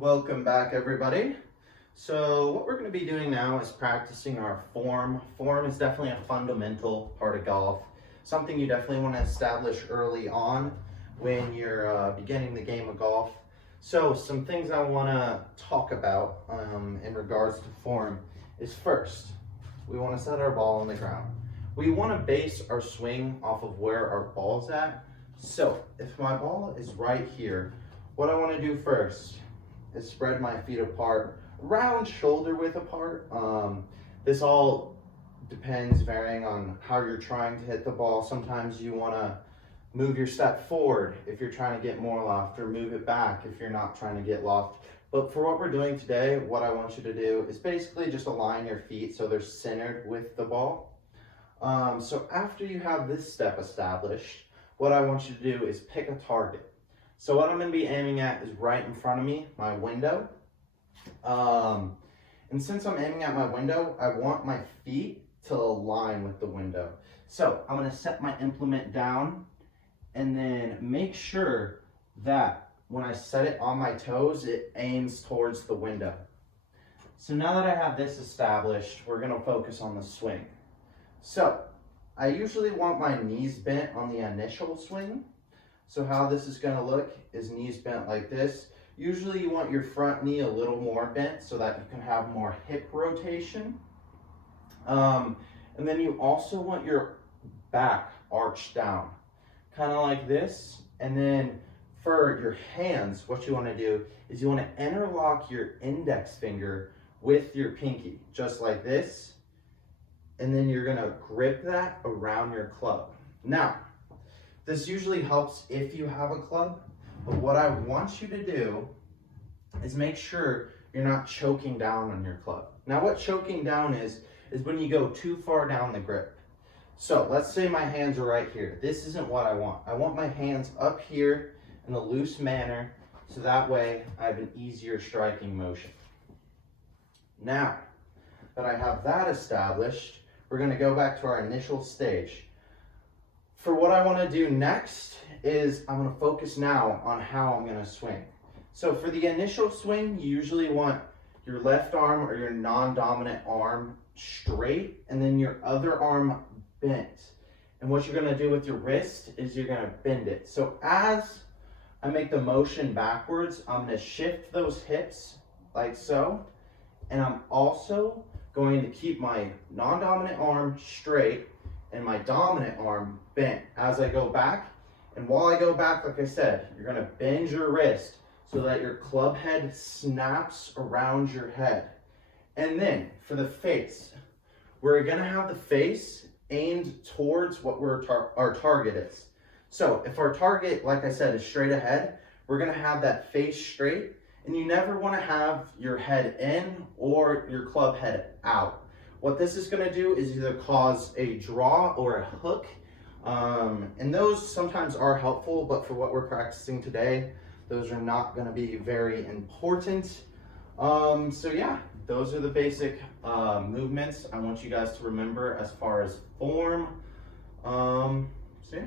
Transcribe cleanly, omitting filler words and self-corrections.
Welcome back, everybody. So what we're going to be doing now is practicing our form. Form is definitely a fundamental part of golf, something you definitely want to establish early on when you're beginning the game of golf. So some things I want to talk about in regards to form is, first, we want to set our ball on the ground. We want to base our swing off of where our ball's at. So if my ball is right here, what I want to do first is spread my feet apart, around shoulder width apart. This all depends, varying on how you're trying to hit the ball. Sometimes you want to move your step forward if you're trying to get more loft, or move it back if you're not trying to get loft. But for what we're doing today, what I want you to do is basically just align your feet so they're centered with the ball. So after you have this step established, what I want you to do is pick a target. So what I'm going to be aiming at is right in front of me, my window. And since I'm aiming at my window, I want my feet to align with the window. So I'm going to set my implement down and then make sure that when I set it on my toes, it aims towards the window. So now that I have this established, we're going to focus on the swing. So I usually want my knees bent on the initial swing. So how this is going to look is knees bent like this. Usually you want your front knee a little more bent so that you can have more hip rotation. And then you also want your back arched down, kind of like this. And then for your hands, what you want to do is you want to interlock your index finger with your pinky, just like this. And then you're going to grip that around your club. Now, this usually helps if you have a club, but what I want you to do is make sure you're not choking down on your club. Now, what choking down is when you go too far down the grip. So let's say my hands are right here. This isn't what I want. I want my hands up here in a loose manner, so that way I have an easier striking motion. Now that I have that established, we're going to go back to our initial stage. For what I want to do next is I'm going to focus now on how I'm going to swing. So for the initial swing, you usually want your left arm or your non-dominant arm straight, and then your other arm bent. And what you're going to do with your wrist is you're going to bend it. So as I make the motion backwards, I'm going to shift those hips like so, and I'm also going to keep my non-dominant arm straight and my dominant arm bent as I go back. And while I go back, like I said, you're going to bend your wrist so that your club head snaps around your head. And then for the face, we're going to have the face aimed towards what our target is. So if our target, like I said, is straight ahead, we're going to have that face straight. And you never want to have your head in or your club head out. What this is going to do is either cause a draw or a hook. And those sometimes are helpful, but for what we're practicing today, those are not going to be very important. So yeah, those are the basic movements I want you guys to remember as far as form. So yeah.